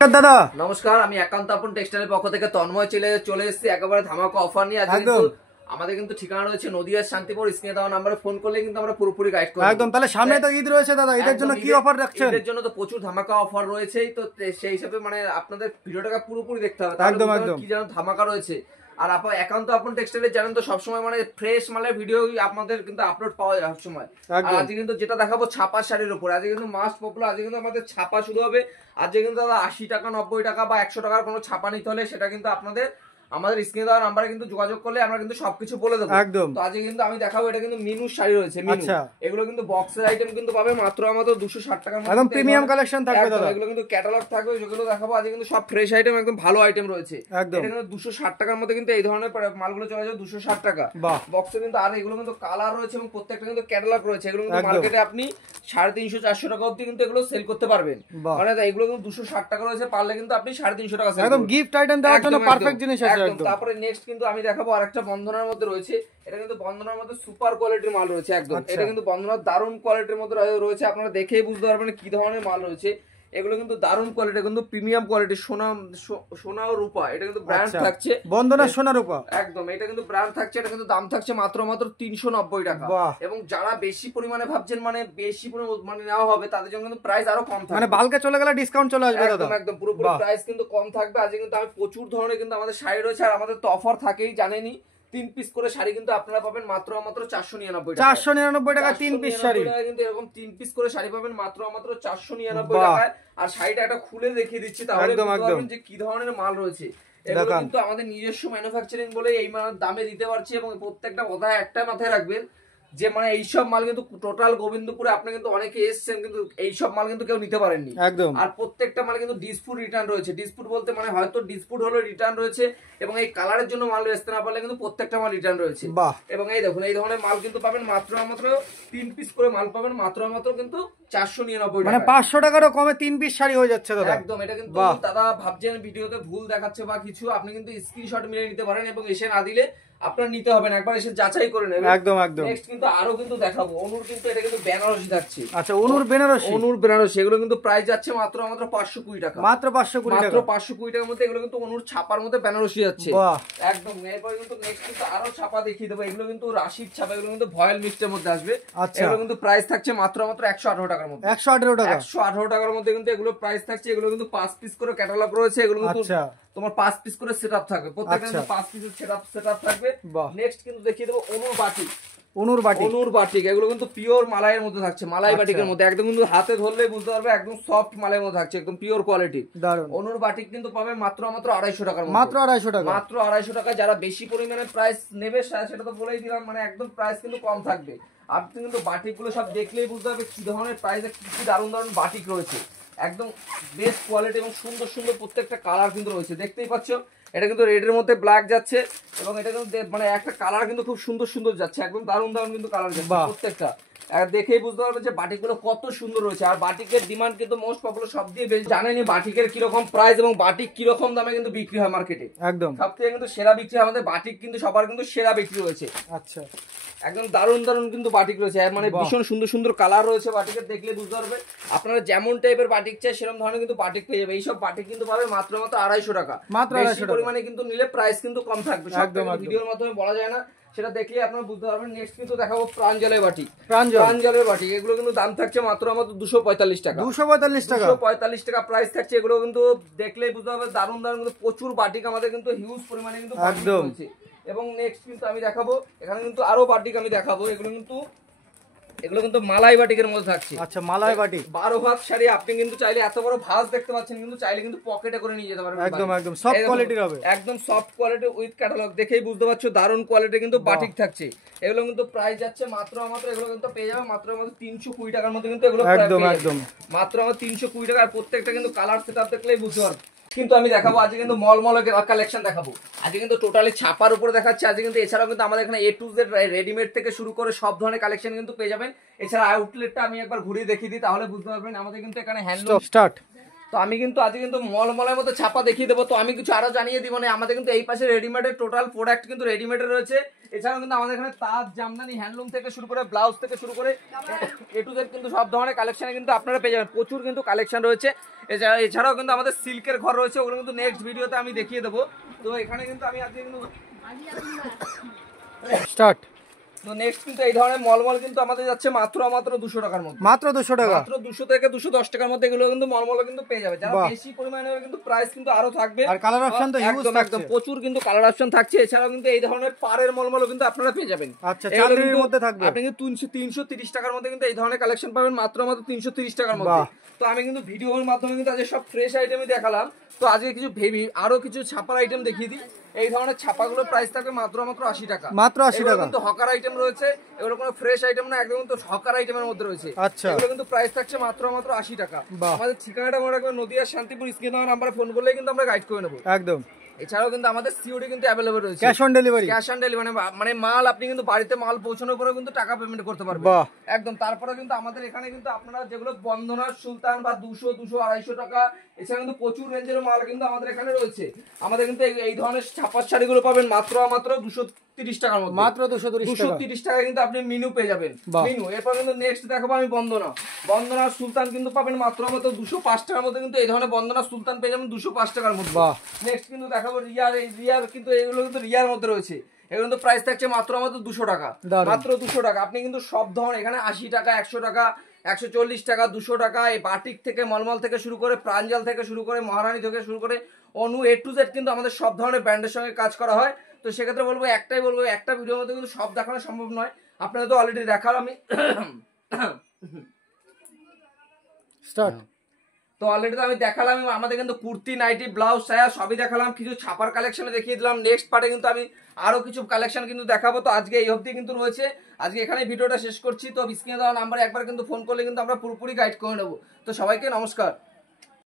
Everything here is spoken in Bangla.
দাদা নমস্কার, আমি একান্ত আপন টেক্সটাইলের পক্ষ থেকে তন্ময় চলে এসেছি একেবারে ধামাকা অফার নিয়ে। আজকে কিন্তু আমাদের কিন্তু ঠিকানা রয়েছে নদিয়ার শান্তিপুর। স্ক্রিনে দেওয়া নাম্বারে ফোন করলে কিন্তু আমরা পুরোপুরি গাইড করব। একদম। তাহলে সামনে তো ঈদ রয়েছে দাদা, ঈদের জন্য কি অফার রাখছেন? ঈদের জন্য তো প্রচুর ধামাকা অফার রয়েছে, তো সেই হিসাবে মানে আপনাদের ভিডিওটাকে পুরোপুরি দেখতে হবে। একদম একদম। কি জানেন ধামাকা রয়েছে। আর একান্ত আপন টেক্সটাইলে জানেন তো সবসময় মানে ফ্রেশ মালের ভিডিও আপনাদের কিন্তু আপলোড পাওয়া যায় সবসময়। আর আজকে কিন্তু যেটা দেখাবো ছাপা শাড়ির উপর, আজকে কিন্তু মাস্ট পপুলার, আজকে কিন্তু আমাদের ছাপা শুরু হবে। আজকে কিন্তু দাদা 80 টাকা 90 টাকা বা 100 টাকার কোনো ছাপা নিতে হলে সেটা কিন্তু আপনাদের আমাদের স্ক্রিনে দেওয়া নাম্বারে কিন্তু যোগাযোগ করলে আমরা কিন্তু সবকিছু বলে দেবো। একদম। তো আজকে কিন্তু আমি দেখাবো, এটা কিন্তু মিনু শাড়ি রয়েছে। মিনু এগুলো কিন্তু বক্সের আইটেম কিন্তু পাবে মাত্র 260 টাকার মধ্যে। একদম প্রিমিয়াম কালেকশন থাকবে দাদা। এগুলো কিন্তু ক্যাটালগ থাকবে, যেগুলো দেখাবো আজকে কিন্তু সব ফ্রেশ আইটেম, একদম ভালো আইটেম রয়েছে। এটা কিন্তু 260 টাকার মধ্যে কিন্তু এই ধরনের মালগুলো চলে যাবে 260 টাকা বক্সে কিন্তু। আর এগুলো কিন্তু কালার রয়েছে এবং প্রত্যেকটা কিন্তু ক্যাটালগ রয়েছে। এগুলো কিন্তু মার্কেটে আপনি 350 400 টাকা অবধি কিন্তু এগুলো সেল করতে পারবেন। মানে এগুলো কিন্তু 260 টাকা রয়েছে, পারলে কিন্তু আপনি 350 টাকা সেল করবেন। একদম গিফট আইটেম দেওয়ার জন্য পারফেক্ট জিনিস আছে একদম। তারপরে নেক্সট কিন্তু আমি দেখাবো আরেকটা বন্ধনার মধ্যে রয়েছে। এটা কিন্তু বন্ধনার মধ্যে সুপার কোয়ালিটির মাল রয়েছে একদম। এটা কিন্তু বন্ধনার দারুণ কোয়ালিটির মধ্যে রয়েছে, আপনারা দেখেই বুঝতে পারবেন কি ধরনের মাল রয়েছে। এগুলো কিন্তু দারুণ কোয়ালিটি, কিন্তু প্রিমিয়াম কোয়ালিটি, সোনা ও রূপা। এটা কিন্তু ব্র্যান্ড থাকছে বন্ধনা সোনা রূপা একদম। এটা কিন্তু ব্র্যান্ড থাকছে। এটা কিন্তু দাম থাকছে মাত্র 390 টাকা। এবং যারা বেশি পরিমাণে ভাবছেন মানে বেশি মানে নেওয়া হবে, তাদের জন্য কিন্তু প্রাইস আরো কম থাকবে। মানে বালকে চলে গেলে ডিসকাউন্ট চলে আসবে দাদা। একদম একদম পুরোপুরি প্রাইস কিন্তু কম থাকবে। আজকে কিন্তু আমি প্রচুর ধরনের কিন্তু আমাদের শাড়ি রয়েছে। আর আমাদের তো অফার থাকেই জানেনই, 3 পিস করে শাড়ি কিন্তু আপনারা পাবেন মাত্র 499 টাকা। 499 টাকা 3 পিস শাড়ি কিন্তু এরকম 3 পিস করে শাড়ি পাবেন মাত্র 499 টাকায়। আর শাড়িটা একটা খুলে দেখিয়ে দিচ্ছি, তাহলে বুঝতে পারবেন যে কি ধরনের মাল রয়েছে। এগুলো কিন্তু আমাদের নিজস্ব ম্যানুফ্যাকচারিং বলে এই দামে দিতে পারছি। এবং প্রত্যেকটা কথা একটা মাথায় রাখবেন যে মানে এইসব মাল কিন্তু টোটাল গোবিন্দপুরে আপনি কিন্তু অনেকে এসছেন, কিন্তু এইসব মাল কিন্তু কেউ নিতে পারেননি একদম। আর প্রত্যেকটা মাল কিন্তু ডিসপুট রিটার্ন রয়েছে। ডিসপুট বলতে মানে হয়তো ডিসপুট হলো রিটার্ন রয়েছে, এবং এই কালারের জন্য মাল আসতে না পারলে কিন্তু প্রত্যেকটা মাল রিটার্ন রয়েছে। এবং এই দেখুন এই ধরনের মাল কিন্তু পাবেন মাত্র 3 পিস করে মাল পাবেন মাত্র কিন্তু 499 টাকা। মানে 500 টাকারও কমে 3 পিস শাড়ি হয়ে যাচ্ছে দাদা একদম। এটা কিন্তু দাদা ভাবছেন ভিডিওতে ভুল দেখাচ্ছে বা কিছু, আপনি কিন্তু স্ক্রিনশট মিলিয়ে নিতে পারেন এবং এসে না দিলে আপনার নিতে হবে না, একবার এসে যাচাই করে নেবেন। একদম একদম। নেক্সট কিন্তু আরো কিন্তু দেখাবো অনুর, কিন্তু এটা কিন্তু বেনারসি থাকছে। আচ্ছা অনুর বেনারসি, অনুর বেনারসি এগুলো কিন্তু প্রাইস যাচ্ছে মাত্র 520 টাকা। মাত্র 520 টাকা, মাত্র 520 টাকার মধ্যে এগুলো কিন্তু অনুর ছাপার মধ্যে বেনারসি যাচ্ছে একদম। এরপর কিন্তু নেক্সট কিন্তু আরো ছাপা দেখিয়ে দেবো। এগুলো কিন্তু রাশির ছাপা, এগুলো কিন্তু ভয়েল মিক্সের মধ্যে আসবে। এগুলো কিন্তু প্রাইস থাকছে মাত্র 118 টাকার মধ্যে। 118 টাকা, 118 টাকার মধ্যে কিন্তু এগুলো প্রাইস থাকছে। এগুলো কিন্তু 5 পিস করে ক্যাটালগ রয়েছে। এগুলো কিন্তু তোমার 5 পিস করে সেটআপ থাকবে, প্রত্যেকটা কিন্তু 5 পিসের সেটআপ থাকবে। নেক্সট কিন্তু দেখিয়ে দেবো অনুর বাটিক। অনুর বাটিক এগুলো কিন্তু পিওর মালাইয়ের মধ্যে থাকছে, মালাই বাটিকের মধ্যে একদম কিন্তু হাতে ধরলে বুঝতে পারবে একদম সফট মালাইয়ের মধ্যে থাকছে, একদম পিওর কোয়ালিটি। অনুর বাটিক কিন্তু পাবে মাত্র 250 টাকার মধ্যে। মাত্র 250 টাকা, মাত্র 250 টাকা। যারা বেশি পরিমাণে প্রাইস নেবে সেটা তো বলেই দিলাম, মানে একদম প্রাইস কিন্তু কম থাকবে। আপনি কিন্তু বাটিক গুলো সব দেখলেই বুঝতে পারবে কি ধরনের প্রাইসে কি দারুণ দারুণ বাটিক রয়েছে। একদম বেস্ট কোয়ালিটি এবং সুন্দর সুন্দর প্রত্যেকটা কালার কিন্তু রয়েছে, দেখতেই পাচ্ছ। এটা কিন্তু রেডের মধ্যে ব্ল্যাক যাচ্ছে, এবং এটা কিন্তু মানে একটা কালার কিন্তু খুব সুন্দর সুন্দর যাচ্ছে, একদম দারুণ দারুণ কিন্তু কালার যাচ্ছে প্রত্যেকটা। দেখেই বুঝতে পারবে যে বাটিক গুলো কত সুন্দর রয়েছে। আর বাটিকের ডিমান্ড কিন্তু মোস্ট পপুলার সব দিয়ে বেশি। জানেনি বাটিকের কিরকম প্রাইস এবং বাটিক কিরকম দামে কিন্তু বিক্রি হয় মার্কেটে। একদম সব থেকে কিন্তু সেরা বিক্রি আমাদের বাটিক, কিন্তু সবার কিন্তু সেরা বিক্রি রয়েছে। আচ্ছা একদম দারুণ দারুণ কিন্তু বাটিক রয়েছে, মানে ভীষণ সুন্দর সুন্দর কালার রয়েছে বাটিকের, দেখলে বুঝতে পারবে। আপনারা যেমন টাইপের বাটিক চাই সেরকম ধরনের কিন্তু বাটিক পেয়ে যাবে। এইসব বাটিক কিন্তু পাবে মাত্র 250 টাকা। মাত্র 250 টাকা পরিমাণে কিন্তু নিলে প্রাইস কিন্তু কম থাকবে। একদম ভিডিওর মাধ্যমে বলা যায় না, সেটা দেখলে আপনারা বুঝতে পারবেন। নেক্সট কিন্তু দেখাবো প্রাঞ্জলের বাটিক। প্রাঞ্জলের বাটিক এগুলো কিন্তু দাম থাকছে মাত্র 245 টাকা। 245 টাকা, 245 টাকা প্রাইস থাকছে। এগুলো কিন্তু দেখলেই বুঝতে পারবে দারুণ দারুণ কিন্তু প্রচুর বাটিক আমাদের কিন্তু হিউজ পরিমাণে কিন্তু একদম রয়েছে। এবং নেক্সট কিন্তু আমি দেখাবো, এখানে কিন্তু আরো বাটিক আমি দেখাবো। এগুলো কিন্তু মালাই বাটিকের মধ্যে থাকছে। আচ্ছা মালাই বাটিক 12 হাত শাড়ি। আপনি কিন্তু চাইলে এত বড় ভাঁজ দেখতে পাচ্ছেন, কিন্তু চাইলে কিন্তু পকেটে করে নিয়ে যেতে পারবেন। একদম একদম সফট কোয়ালিটির হবে, একদম সফট কোয়ালিটি উইথ ক্যাটালগ। দেখেই বুঝতে পারছো দারুণ কোয়ালিটি কিন্তু বাটিক থাকছে। এগুলো কিন্তু প্রাইস যাচ্ছে মাত্র এগুলো কিন্তু পেয়ে যাবে মাত্র 320 টাকার মধ্যে কিন্তু এগুলো একদম একদম মাত্র 320 টাকা। আর প্রত্যেকটা কিন্তু কালার সেটআপ দেখলেই বুঝতে পারবে। কিন্তু আমি দেখাবো আজকে কিন্তু মলমলের কালেকশন দেখাবো। আজকে কিন্তু টোটালি ছাপার উপরে দেখাচ্ছে আজকে কিন্তু। এছাড়াও কিন্তু আমাদের এখানে A to Z রেডিমেড থেকে শুরু করে সব ধরনের কালেকশন কিন্তু পেয়ে যাবেন। এছাড়া আউটলেটটা আমি একবার ঘুরিয়ে দেখিয়ে দিই, তাহলে বুঝতে পারবেন। আমাদের কিন্তু এখানে হ্যান্ডলুম স্টার্ট তো আমি কিন্তু আজকে কিন্তু মলমলের মধ্যে ছাপা দেখিয়ে দেবো। তো আমি কিছু আরো জানিয়ে দিব, মানে আমাদের কিন্তু এই পাশে রেডিমেডের টোটাল প্রোডাক্ট কিন্তু রেডিমেডের রয়েছে। এছাড়াও কিন্তু আমাদের এখানে তাঁত, জামদানি, হ্যান্ডলুম থেকে শুরু করে ব্লাউজ থেকে শুরু করে এ টু জেড কিন্তু সব ধরনের কালেকশন কিন্তু আপনারা পেয়ে যাবেন। প্রচুর কিন্তু কালেকশন রয়েছে। এছাড়াও কিন্তু আমাদের সিল্কের ঘর রয়েছে, ওগুলো কিন্তু নেক্সট ভিডিওতে আমি দেখিয়ে দেবো। তো এখানে কিন্তু আমি আজকে কিন্তু স্টার্ট। তো নেক্সট কিন্তু এই ধরনের মলমল কিন্তু আমাদের যাচ্ছে মাত্র 200 টাকার মধ্যে, মাত্র 200 টাকা, মাত্র 200 থেকে 210 টাকার মধ্যে এগুলো কিন্তু মলমল কিন্তু পেয়ে যাবে। যারা বেশি পরিমাণে কিন্তু প্রাইস কিন্তু আরো থাকবে, আর কালার অপশন তো হিউজ থাকছে, একদম প্রচুর কিন্তু কালার অপশন থাকছে। এছাড়াও কিন্তু এই ধরনের পাড়ের মলমলও কিন্তু আপনারা পেয়ে যাবেন। আচ্ছা, চালের মধ্যে থাকবে। আপনি কিন্তু 330 টাকার মধ্যে কিন্তু এই ধরনের কালেকশন পাবেন, মাত্র 330 টাকার মধ্যে। তো আমি কিন্তু ভিডিওর মাধ্যমে কিন্তু আজকে সব ফ্রেশ আইটেমই দেখালাম। তো আজকে কিছু আরো কিছু ছাপার আইটেম দেখিয়ে দিই। এই ধরনের ছাপাগুলোর প্রাইস থাকবে মাত্র 80 টাকা, মাত্র 80 টাকা। কিন্তু হকার আইটেম রয়েছে, এগুলো কোনো ফ্রেশ আইটেম না, একদম কিন্তু হকার আইটেমের মধ্যে রয়েছে। আচ্ছা, এগুলো কিন্তু প্রাইস থাকছে মাত্র 80 টাকা। আমাদের ঠিকানাটা মনে রাখবেন, নদিয়া শান্তিপুর। স্ক্রিনে দেওয়া নাম্বারে ফোন করলে কিন্তু আমরা গাইড করে নেবো একদম। এছাড়াও কিন্তু আমাদের সিওডি কিন্তু অ্যাভেলেবল রয়েছে, cash on delivery. Cash on delivery মানে মাল আপনি কিন্তু বাড়িতে মাল পৌঁছানোর পরে কিন্তু টাকা পেমেন্ট করতে পারবেন একদম। তারপরে কিন্তু আমাদের এখানে কিন্তু আপনারা যেগুলো বন্ধনা, সুলতান বা 200, 200, 250 টাকা, এছাড়া কিন্তু প্রচুর রেঞ্জের মাল কিন্তু আমাদের এখানে রয়েছে। আমাদের কিন্তু এই ধরনের ছাপার শাড়িগুলো পাবেন মাত্র 230 টাকার মধ্যে, মাত্র 230 টাকা কিন্তু আপনি মিনু পেয়ে যাবেন। মিনু এরপর কিন্তু নেক্সট দেখাবো আমি বন্দনা সুলতান কিন্তু পাবেন মাত্র 205 টাকার মধ্যে। কিন্তু এই ধরনের বন্দনা সুলতান পেয়ে যাবেন 205 টাকার মধ্যে। নেক্সট কিন্তু দেখাবো রিয়ার কিন্তু এগুলো কিন্তু রিয়ার মধ্যে রয়েছে। এগুলো কিন্তু প্রাইস থাকছে মাত্র 200 টাকা, মাত্র 200 টাকা। আপনি কিন্তু সব ধরনের এখানে 80 টাকা, 100 টাকা, 140 টাকা, 200 টাকা, এই বাটিক থেকে মলমল থেকে শুরু করে প্রাঞ্জল থেকে শুরু করে মহারানী থেকে শুরু করে অনু এ টু জেড কিন্তু আমাদের সব ধরনের ব্র্যান্ডের সঙ্গে কাজ করা হয়। তো সেক্ষেত্রে বলবো একটা ভিডিওর মধ্যে কিন্তু সব দেখানো সম্ভব নয়। আপনাদের তো অলরেডি দেখার আমি স্টার্ট। তো অলরেডি তো আমি দেখালাম, আমাদের কিন্তু কুর্তি, নাইটি, ব্লাউজ, সায়া সবই দেখালাম, কিছু ছাপার কালেকশনে দেখিয়ে দিলাম। নেক্সট পার্টে কিন্তু আমি আরো কিছু কালেকশন কিন্তু দেখাবো। তো আজকে এই অবধি কিন্তু রয়েছে, আজকে এখানে ভিডিওটা শেষ করছি। তো স্ক্রিনে দেওয়া নাম্বারে একবার কিন্তু ফোন করলে কিন্তু আমরা পুরোপুরি গাইড করে নেবো। তো সবাইকে নমস্কার।